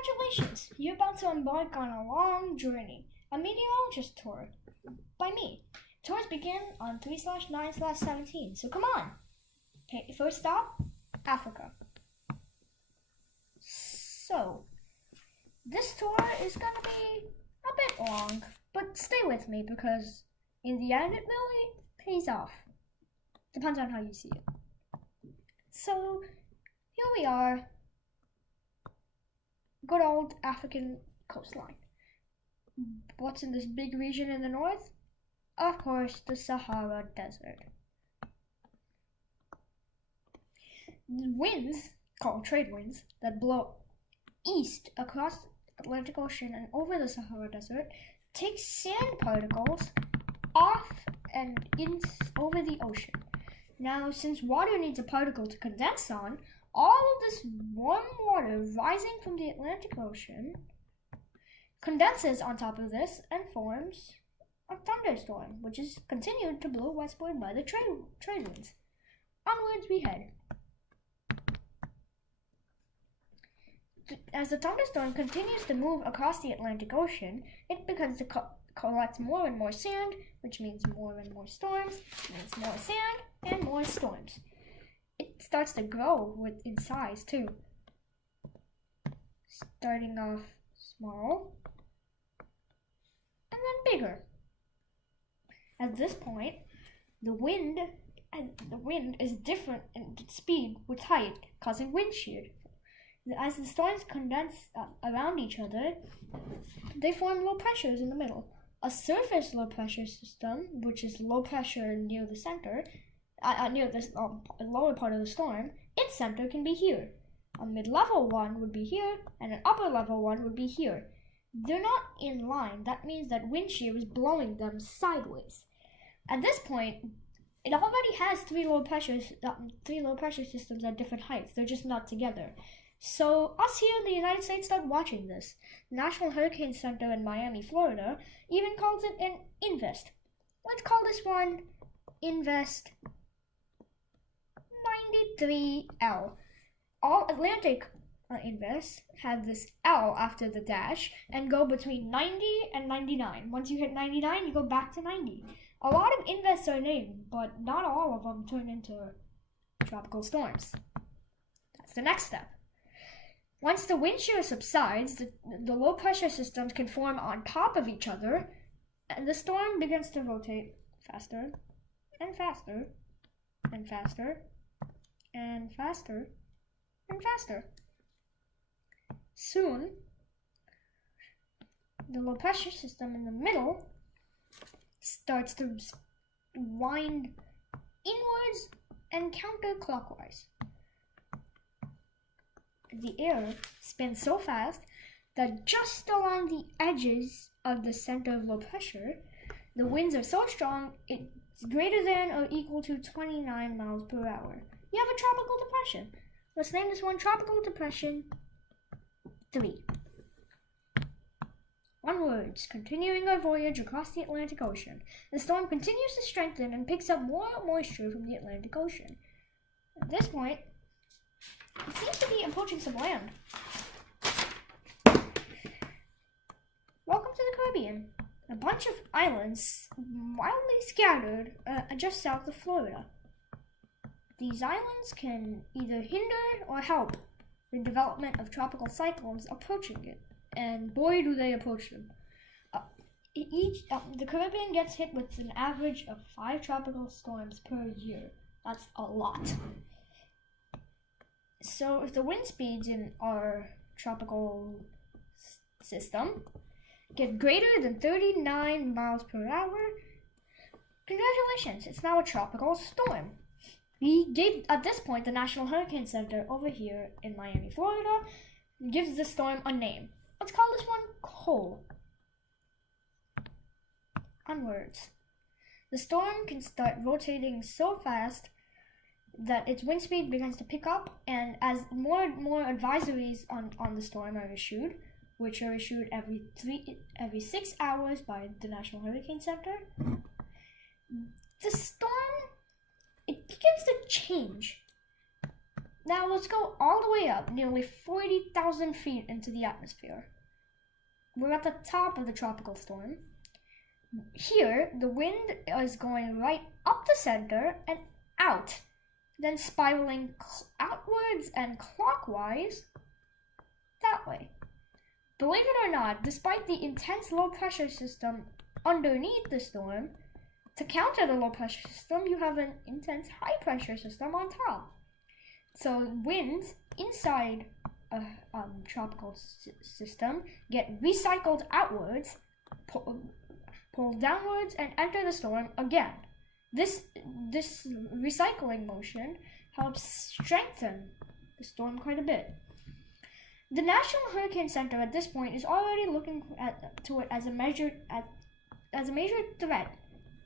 Congratulations! You're about to embark on a long journey, a meteorologist tour by me. Tours begin on 3/9/17, so come on! Okay, first stop, Africa. So, this tour is gonna be a bit long, but stay with me because in the end it really pays off. Depends on how you see it. So, here we are. Good old African coastline. What's in this big region in the north? Of course, the Sahara Desert. The winds, called trade winds, that blow east across the Atlantic Ocean and over the Sahara Desert take sand particles off and over the ocean. Now, since water needs a particle to condense on, all of this warm water rising from the Atlantic Ocean condenses on top of this and forms a thunderstorm, which is continued to blow westward by the trade winds. Onwards we head. As the thunderstorm continues to move across the Atlantic Ocean, it begins to collect more and more sand, which means more and more storms, which means more sand and more storms. It starts to grow in size too, starting off small and then bigger. At this point, the wind is different in speed with height, causing wind shear. As the storms condense around each other, they form low pressures in the middle. A surface low pressure system, which is low pressure near the center, near the lower part of the storm, its center can be here. A mid-level one would be here, and an upper-level one would be here. They're not in line. That means that wind shear is blowing them sideways. At this point, it already has three low pressure systems at different heights. They're just not together. So us here in the United States start watching this. National Hurricane Center in Miami, Florida, even calls it an INVEST. Let's call this one INVEST 93L. All Atlantic INVESTs have this L after the dash and go between 90 and 99. Once you hit 99, you go back to 90. A lot of INVESTs are named, but not all of them turn into tropical storms. That's the next step. Once the wind shear subsides, the low pressure systems can form on top of each other, and the storm begins to rotate faster and faster and faster and faster and faster. Soon, the low pressure system in the middle starts to wind inwards and counterclockwise. The air spins so fast that just along the edges of the center of low pressure, the winds are so strong it's greater than or equal to 29 miles per hour. You have a tropical depression. Let's name this one Tropical Depression 3. Onwards, continuing our voyage across the Atlantic Ocean, the storm continues to strengthen and picks up more moisture from the Atlantic Ocean. At this point, it seems to be approaching some land. Welcome to the Caribbean, a bunch of islands wildly scattered just south of Florida. These islands can either hinder or help the development of tropical cyclones approaching it, and boy do they approach them. The Caribbean gets hit with an average of 5 tropical storms per year. That's a lot. So if the wind speeds in our tropical system get greater than 39 miles per hour, congratulations, it's now a tropical storm. We gave, at this point, the National Hurricane Center over here in Miami, Florida, gives the storm a name. Let's call this one Cole. Onwards. The storm can start rotating so fast that its wind speed begins to pick up, and as more and more advisories on the storm are issued, which are issued every 6 hours by the National Hurricane Center, the storm, it begins to change. Now let's go all the way up, nearly 40,000 feet into the atmosphere. We're at the top of the tropical storm. Here, the wind is going right up the center and out, then spiraling outwards and clockwise that way. Believe it or not, despite the intense low-pressure system underneath the storm, to counter the low-pressure system, you have an intense high-pressure system on top. So winds inside a tropical system get recycled outwards, pull downwards, and enter the storm again. This recycling motion helps strengthen the storm quite a bit. The National Hurricane Center at this point is already looking to it as a major threat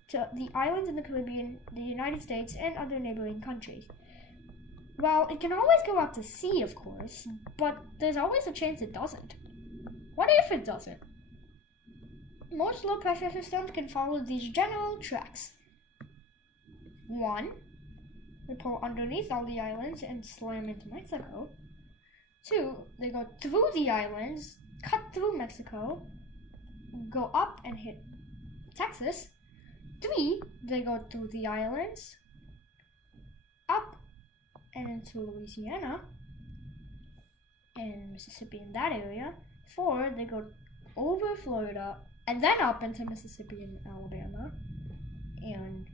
to the islands in the Caribbean, the United States, and other neighboring countries. Well, it can always go out to sea, of course, but there's always a chance it doesn't. What if it doesn't? Most low-pressure systems can follow these general tracks. 1. They pull underneath all the islands and slam into Mexico. 2. They go through the islands, cut through Mexico, go up and hit Texas. 3. They go through the islands, up and into Louisiana and Mississippi in that area. 4. They go over Florida and then up into Mississippi and Alabama, and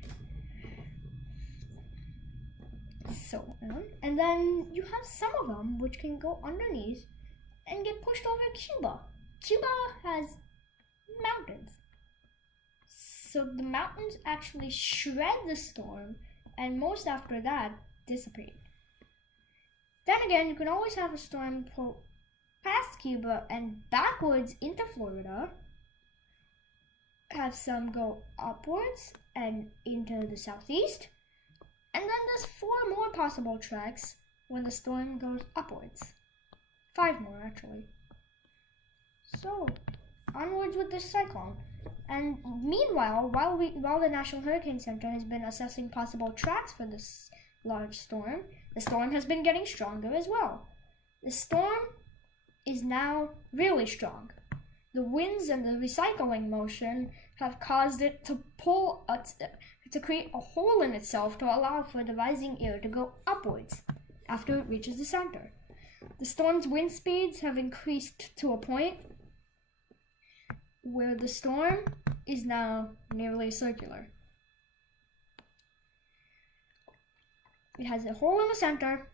so on. And then you have some of them which can go underneath and get pushed over Cuba. Cuba has mountains, so the mountains actually shred the storm, and most after that dissipate. Then again, you can always have a storm pull past Cuba and backwards into Florida, have some go upwards and into the southeast, and then there's 4 more possible tracks when the storm goes upwards. 5 more, actually. So, onwards with this cyclone. And meanwhile, while the National Hurricane Center has been assessing possible tracks for this large storm, the storm has been getting stronger as well. The storm is now really strong. The winds and the recycling motion have caused it to to create a hole in itself to allow for the rising air to go upwards after it reaches the center. The storm's wind speeds have increased to a point where the storm is now nearly circular. It has a hole in the center,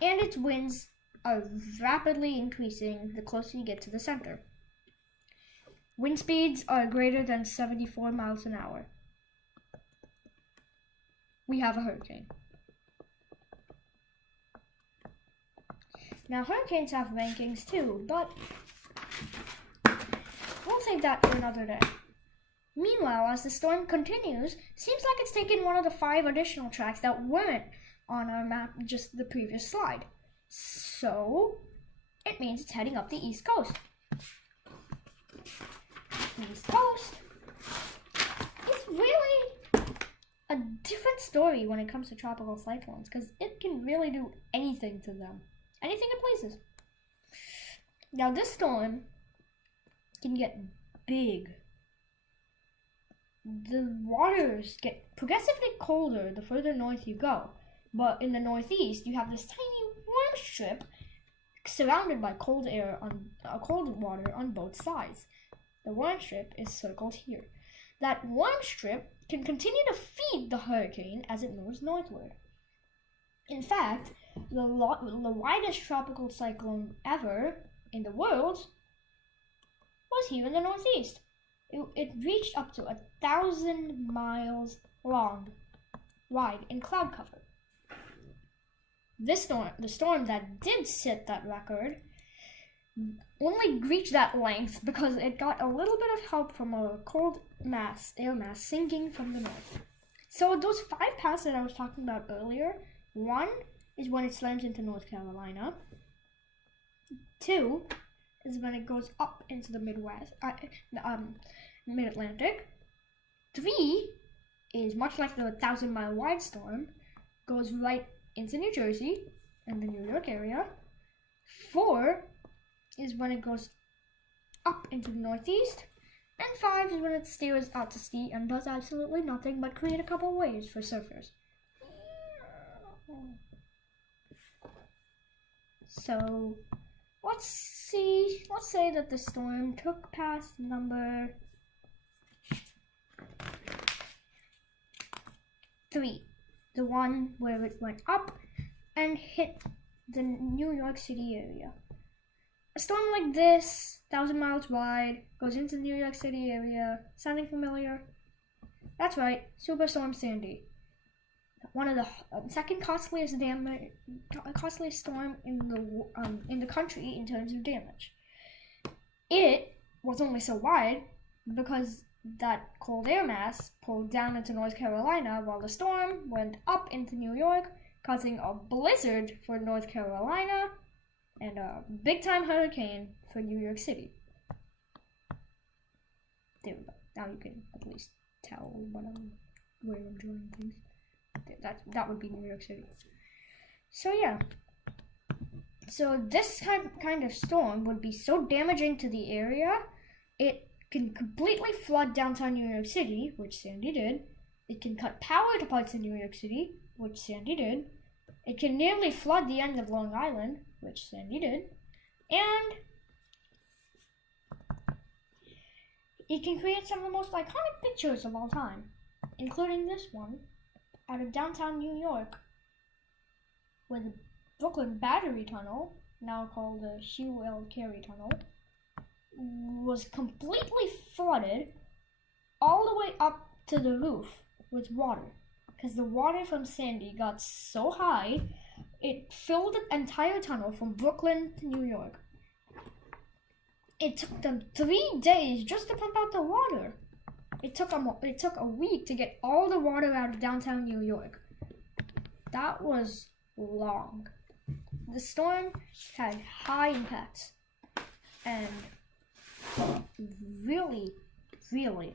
and its winds are rapidly increasing the closer you get to the center. Wind speeds are greater than 74 miles an hour. We have a hurricane. Now, hurricanes have rankings too, but we'll save that for another day. Meanwhile, as the storm continues, seems like it's taken one of the 5 additional tracks that weren't on our map just the previous slide. So, it means it's heading up the East Coast. East Coast is really a different story when it comes to tropical cyclones, because it can really do anything to them. Anything it pleases. Now, this storm can get big. The waters get progressively colder the further north you go, but in the northeast you have this tiny warm strip surrounded by cold water on both sides. The warm strip is circled here. That warm strip can continue to feed the hurricane as it moves northward. In fact, the widest tropical cyclone ever in the world was here in the northeast. It reached up to 1,000 miles wide in cloud cover. The storm that did set that record, only reached that length because it got a little bit of help from a cold air mass sinking from the north. So those 5 paths that I was talking about earlier, 1 is when it slams into North Carolina. 2 is when it goes up into the mid-Atlantic. 3 is much like the 1,000-mile wide storm, goes right into New Jersey and the New York area. 4 is when it goes up into the northeast. And 5 is when it steers out to sea and does absolutely nothing but create a couple waves for surfers. So, let's say that the storm took past number 3, the one where it went up and hit the New York City area. A storm like this, 1,000 miles wide, goes into the New York City area. Sounding familiar? That's right, Superstorm Sandy. One of the second costliest storm in the country in terms of damage. It was only so wide because that cold air mass pulled down into North Carolina while the storm went up into New York, causing a blizzard for North Carolina and a big-time hurricane for New York City. There we go. Now you can at least tell where I'm drawing things. That would be New York City. So yeah. So this kind of storm would be so damaging to the area, it can completely flood downtown New York City, which Sandy did. It can cut power to parts of New York City, which Sandy did. It can nearly flood the end of Long Island, which Sandy did. And it can create some of the most iconic pictures of all time, including this one out of downtown New York, where the Brooklyn Battery Tunnel, now called the Hugh L. Carey Tunnel, was completely flooded all the way up to the roof with water. Because the water from Sandy got so high, it filled the entire tunnel from Brooklyn to New York. It took them 3 days just to pump out the water. It took a week to get all the water out of downtown New York. That was long. The storm had high impacts and really nearly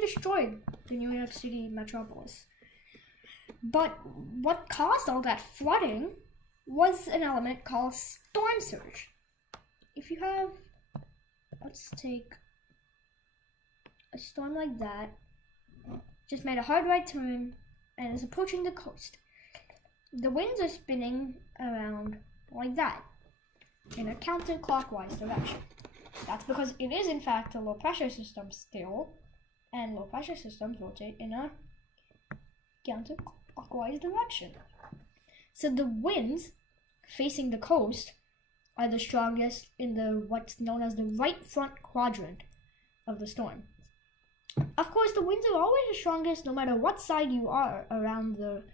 destroyed the New York City metropolis. But what caused all that flooding was an element called storm surge. If you have, let's take a storm like that, just made a hard right turn and is approaching the coast. The winds are spinning around like that in a counterclockwise direction. That's because it is in fact a low pressure system still, and low pressure systems rotate in a counterclockwise direction. So the winds facing the coast are the strongest in the what's known as the right front quadrant of the storm. Of course, the winds are always the strongest no matter what side you are around the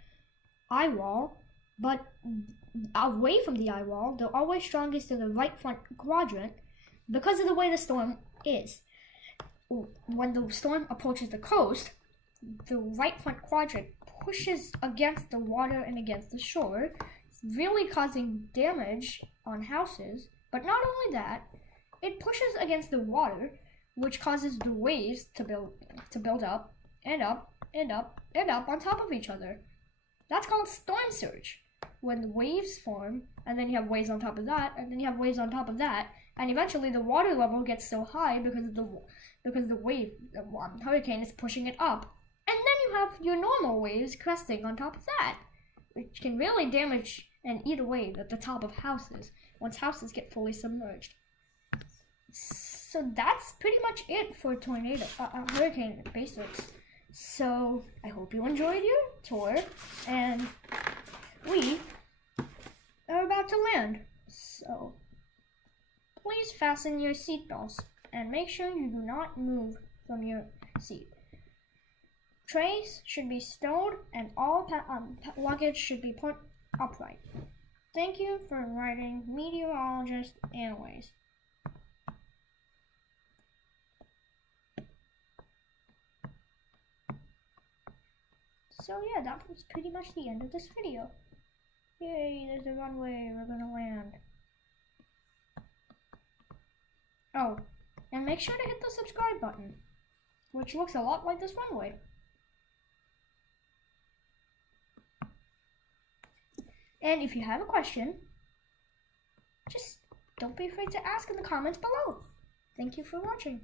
eye wall, but away from the eye wall, they're always strongest in the right front quadrant because of the way the storm is. When the storm approaches the coast, the right front quadrant pushes against the water and against the shore, really causing damage on houses. But not only that, it pushes against the water, which causes the waves to build up and up and up and up on top of each other. That's called storm surge. When the waves form, and then you have waves on top of that, and then you have waves on top of that, and eventually the water level gets so high because the hurricane is pushing it up. And then you have your normal waves cresting on top of that, which can really damage and eat away at the top of houses once houses get fully submerged. So that's pretty much it for hurricane basics. So I hope you enjoyed your tour, and we are about to land. So please fasten your seatbelts and make sure you do not move from your seat. Trays should be stowed and all luggage should be put upright. Thank you for writing Meteorologist Airways. So yeah, that was pretty much the end of this video. Yay, there's a runway, we're gonna land. Oh, and make sure to hit the subscribe button, which looks a lot like this runway. And if you have a question, just don't be afraid to ask in the comments below. Thank you for watching.